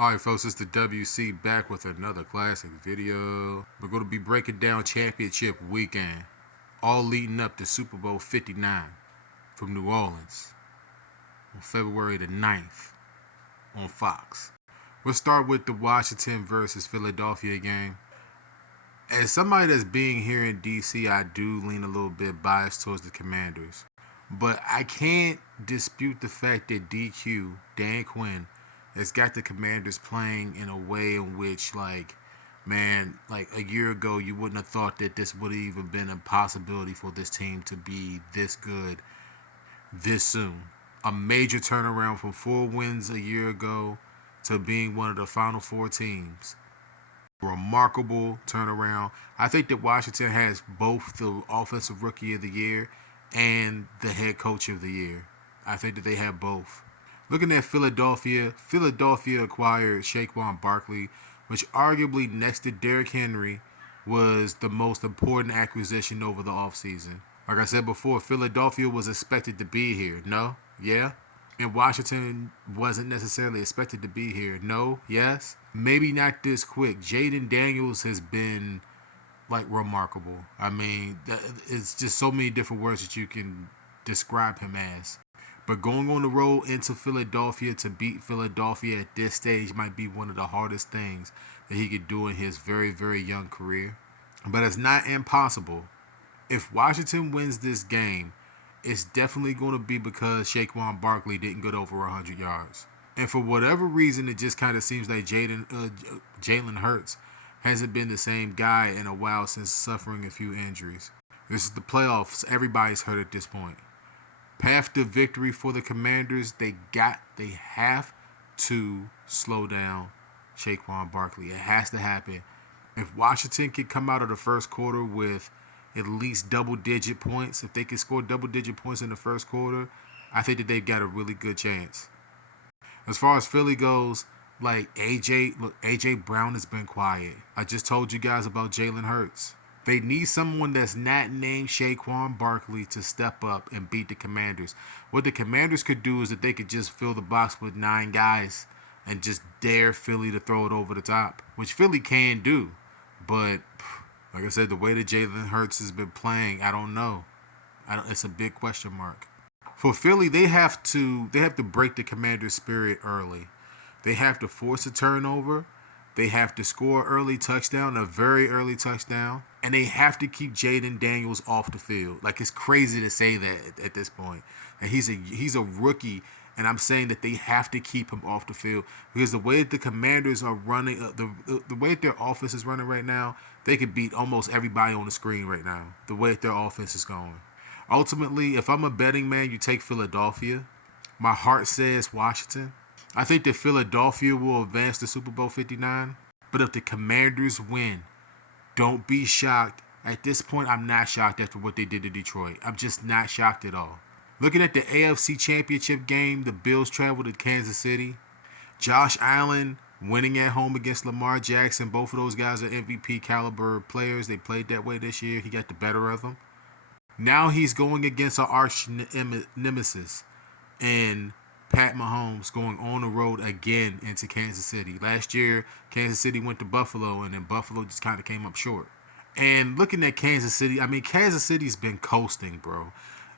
Alright folks, it's the WC back with another classic video. We're going to be breaking down championship weekend, all leading up to Super Bowl 59 from New Orleans on February the 9th on Fox. We'll start with the Washington versus Philadelphia game. As somebody that's being here in DC, I do lean a little bit biased towards the Commanders. But I can't dispute the fact that DQ, Dan Quinn, has got the Commanders playing in a way in which, like a year ago, you wouldn't have thought that this would have even been a possibility for this team to be this good this soon. A major turnaround from 4 wins a year ago to being one of the final 4 teams. Remarkable turnaround. I think that Washington has both the Offensive Rookie of the Year and the Head Coach of the Year. I think that they have both. Looking at Philadelphia, Philadelphia acquired Saquon Barkley, which arguably next to Derrick Henry was the most important acquisition over the offseason. Like I said before, Philadelphia was expected to be here. No? Yeah? And Washington wasn't necessarily expected to be here. No? Yes? Maybe not this quick. Jaden Daniels has been remarkable. I mean, it's just so many different words that you can describe him as. But going on the road into Philadelphia to beat Philadelphia at this stage might be one of the hardest things that he could do in his very, very young career. But it's not impossible. If Washington wins this game, it's definitely going to be because Saquon Barkley didn't get over 100 yards. And for whatever reason, it just kind of seems like Jalen Hurts hasn't been the same guy in a while since suffering a few injuries. This is the playoffs. Everybody's hurt at this point. Path to victory for the Commanders, they have to slow down Saquon Barkley. It has to happen. If Washington can come out of the first quarter with at least double-digit points, if they can score double-digit points in the first quarter, I think that they've got a really good chance. As far as Philly goes, AJ Brown has been quiet. I just told you guys about Jalen Hurts. They need someone that's not named Saquon Barkley to step up and beat the Commanders. What the Commanders could do is that they could just fill the box with 9 guys and just dare Philly to throw it over the top, which Philly can do. But like I said, the way that Jalen Hurts has been playing, I don't know. It's a big question mark. For Philly, they have to break the Commanders' spirit early. They have to force a turnover. They have to score early touchdown, a very early touchdown, and they have to keep Jaden Daniels off the field. It's crazy to say that at this point. And he's a rookie, and I'm saying that they have to keep him off the field because the way that the Commanders are running, the way that their offense is running right now, they could beat almost everybody on the screen right now. The way that their offense is going. Ultimately, if I'm a betting man, you take Philadelphia. My heart says Washington. I think that Philadelphia will advance to Super Bowl 59. But if the Commanders win, don't be shocked. At this point, I'm not shocked after what they did to Detroit. I'm just not shocked at all. Looking at the AFC Championship game, the Bills traveled to Kansas City. Josh Allen winning at home against Lamar Jackson. Both of those guys are MVP caliber players. They played that way this year. He got the better of them. Now he's going against our arch nemesis and Pat Mahomes going on the road again into Kansas City. Last year, Kansas City went to Buffalo, and then Buffalo just kind of came up short. And looking at Kansas City, I mean, Kansas City's been coasting, bro.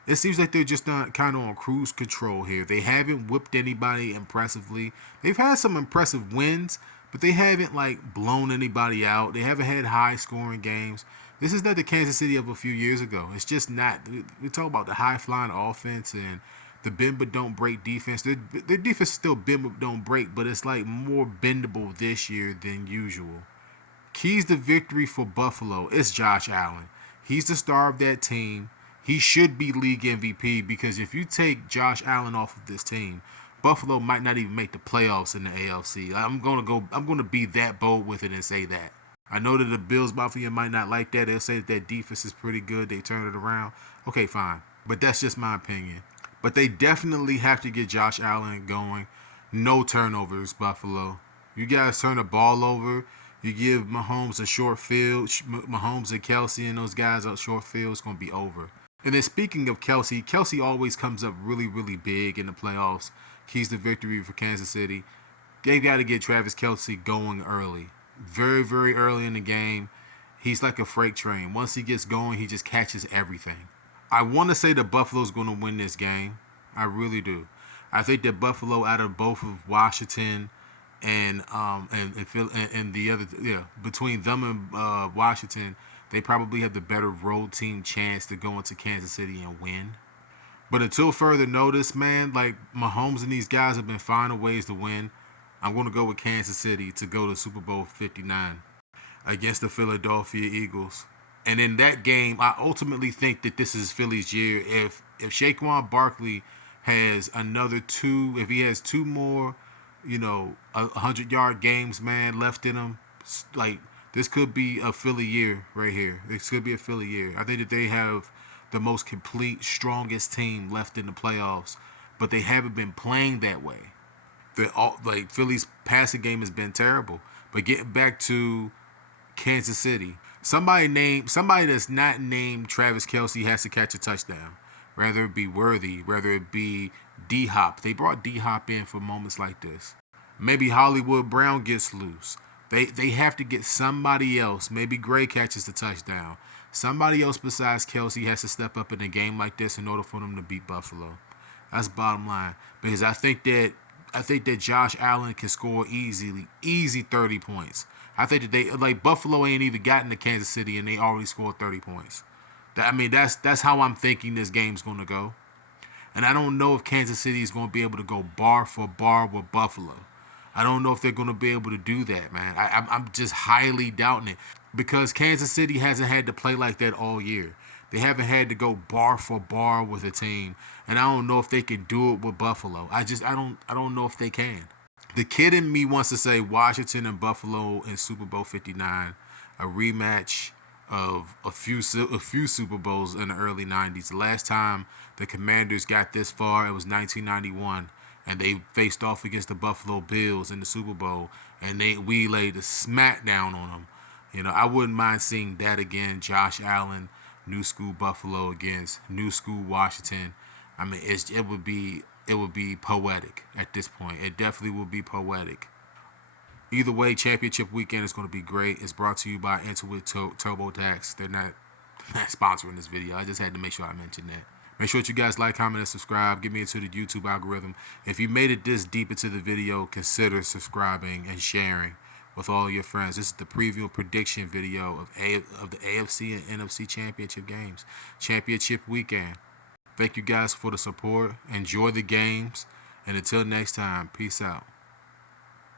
It seems like they're just not kind of on cruise control here. They haven't whipped anybody impressively. They've had some impressive wins, but they haven't blown anybody out. They haven't had high scoring games. This is not the Kansas City of a few years ago. It's just not. We talk about the high flying offense and the bend but don't break defense. Their defense is still bend but don't break, but it's more bendable this year than usual. Keys to victory for Buffalo is Josh Allen. He's the star of that team. He should be league MVP because if you take Josh Allen off of this team, Buffalo might not even make the playoffs in the AFC. I'm gonna be that bold with it and say that. I know that the Bills Mafia might not like that. They'll say that defense is pretty good. They turn it around. Okay, fine. But that's just my opinion. But they definitely have to get Josh Allen going. No turnovers, Buffalo. You guys turn the ball over. You give Mahomes a short field. Mahomes and Kelsey and those guys a short field. It's going to be over. And then speaking of Kelsey, Kelsey always comes up really, really big in the playoffs. Keys to victory for Kansas City. they got to get Travis Kelce going early, very, very early in the game. He's like a freight train. Once he gets going, he just catches everything. I want to say that Buffalo's going to win this game. I really do. I think that Buffalo, out of both of Washington and the other, yeah, between them and Washington, they probably have the better road team chance to go into Kansas City and win. But until further notice, man, like Mahomes and these guys have been finding ways to win. I'm going to go with Kansas City to go to Super Bowl 59 against the Philadelphia Eagles. And in that game, I ultimately think that this is Philly's year. If Saquon Barkley has another two, if he has two more, 100-yard games, man, left in him, like this could be a Philly year right here. This could be a Philly year. I think that they have the most complete, strongest team left in the playoffs, but they haven't been playing that way. Like Philly's passing game has been terrible. But getting back to Kansas City, somebody that's not named Travis Kelce has to catch a touchdown. Rather it be Worthy, rather it be D Hop. They brought D Hop in for moments like this. Maybe Hollywood Brown gets loose. They have to get somebody else. Maybe Gray catches the touchdown. Somebody else besides Kelce has to step up in a game like this in order for them to beat Buffalo. That's bottom line. Because I think that Josh Allen can score easy 30 points. I think that they like Buffalo ain't even gotten to Kansas City and they already scored 30 points. That's how I'm thinking this game's gonna go. And I don't know if Kansas City is gonna be able to go bar for bar with Buffalo. I don't know if they're going to be able to do that, man. I'm just highly doubting it because Kansas City hasn't had to play like that all year. They haven't had to go bar for bar with a team, and I don't know if they can do it with Buffalo. I don't know if they can. The kid in me wants to say Washington and Buffalo in Super Bowl 59, a rematch of a few Super Bowls in the early 90s. The last time the Commanders got this far, it was 1991. And they faced off against the Buffalo Bills in the Super Bowl, and we laid a smackdown on them. I wouldn't mind seeing that again. Josh Allen, New School Buffalo against New School Washington. I mean, it would be poetic at this point. It definitely would be poetic. Either way, championship weekend is going to be great. It's brought to you by Intuit TurboTax. They're not sponsoring this video. I just had to make sure I mentioned that. Make sure that you guys like, comment, and subscribe. Get me into the YouTube algorithm. If you made it this deep into the video, consider subscribing and sharing with all your friends. This is the preview and prediction video of the AFC and NFC championship games. Championship weekend. Thank you guys for the support. Enjoy the games. And until next time, peace out.